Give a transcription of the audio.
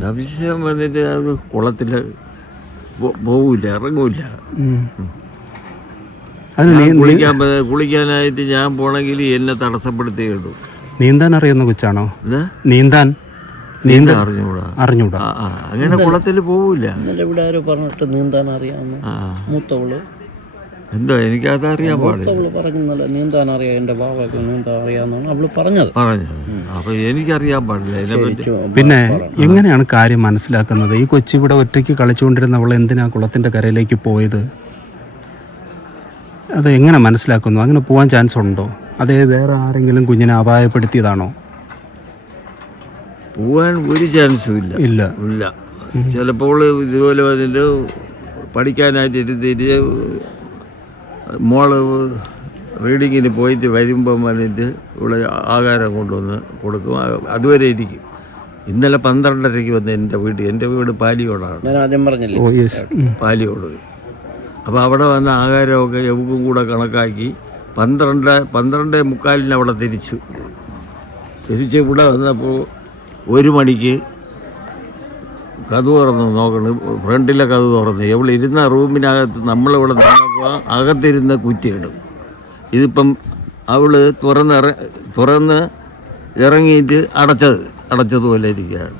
സംശയം വന്നിട്ട് അത് കുളത്തിൽ പോവില്ല, ഇറങ്ങൂല. കുളിക്കാനായിട്ട് ഞാൻ പോണെങ്കിൽ എന്നെ തടസ്സപ്പെടുത്തി ഇടും. നീന്താൻ അറിയുന്ന കൊച്ചാണോ? നീന്താൻ അറിഞ്ഞൂടാ. അങ്ങനെ കുളത്തിൽ പോവില്ല. ഇവിടെ ആരോ പറഞ്ഞിട്ട് നീന്താൻ അറിയാവുന്ന മൂത്തവള് എന്തോ എനിക്കതറിയാൻ പാടില്ല. പറഞ്ഞല്ല നീന്താൻ അറിയാം, എൻ്റെ ബാബയ്ക്ക് നീന്താൻ അറിയാമെന്നാണ് അവള് പറഞ്ഞത്. അപ്പൊ എനിക്കറിയാൻ പാടില്ല അതിനെപ്പറ്റി. പിന്നെ എങ്ങനെയാണ് കാര്യം മനസ്സിലാക്കുന്നത്? ഈ കൊച്ചിവിടെ ഒറ്റയ്ക്ക് കളിച്ചുകൊണ്ടിരുന്നവൾ എന്തിനാ കുളത്തിന്റെ കരയിലേക്ക് പോയത്? അത് എങ്ങനെ മനസ്സിലാക്കുന്നു? അങ്ങനെ പോകാൻ ചാൻസ് ഉണ്ടോ? അതേ വേറെ ആരെങ്കിലും കുഞ്ഞിനെ അപായപ്പെടുത്തിയതാണോ? പോവാൻ ഒരു ചാൻസും ഇല്ല. ചിലപ്പോൾ ഇതുപോലെ വന്നിട്ട് പഠിക്കാനായിട്ട് ഇരുത്തിയിട്ട് മോള് റീഡിങ്ങിന് പോയിട്ട് വരുമ്പം വന്നിട്ട് ഇവിടെ ആഹാരം കൊണ്ടുവന്ന് കൊടുക്കും. അതുവരെ ഇരിക്കും. ഇന്നലെ 12:30 വന്ന് എൻ്റെ വീട് പാലിയോടാണ്. പാലിയോട്. അപ്പോൾ അവിടെ വന്ന ആഹാരമൊക്കെ എവക്കും കൂടെ കണക്കാക്കി 12:45 അവിടെ തിരിച്ച് ഇവിടെ വന്നപ്പോൾ 1 മണിക്ക് കഥ തുറന്ന് നോക്കണം. ഫ്രണ്ടിലെ കഥ തുറന്ന് എവിടെ ഇരുന്ന റൂമിനകത്ത് നമ്മളിവിടെ നിന്നപ്പോൾ അകത്തിരുന്ന് കുറ്റിയിടും. ഇതിപ്പം അവൾ തുറന്ന് ഇറങ്ങിയിട്ട് അടച്ചതുപോലെ ഇരിക്കുകയാണ്.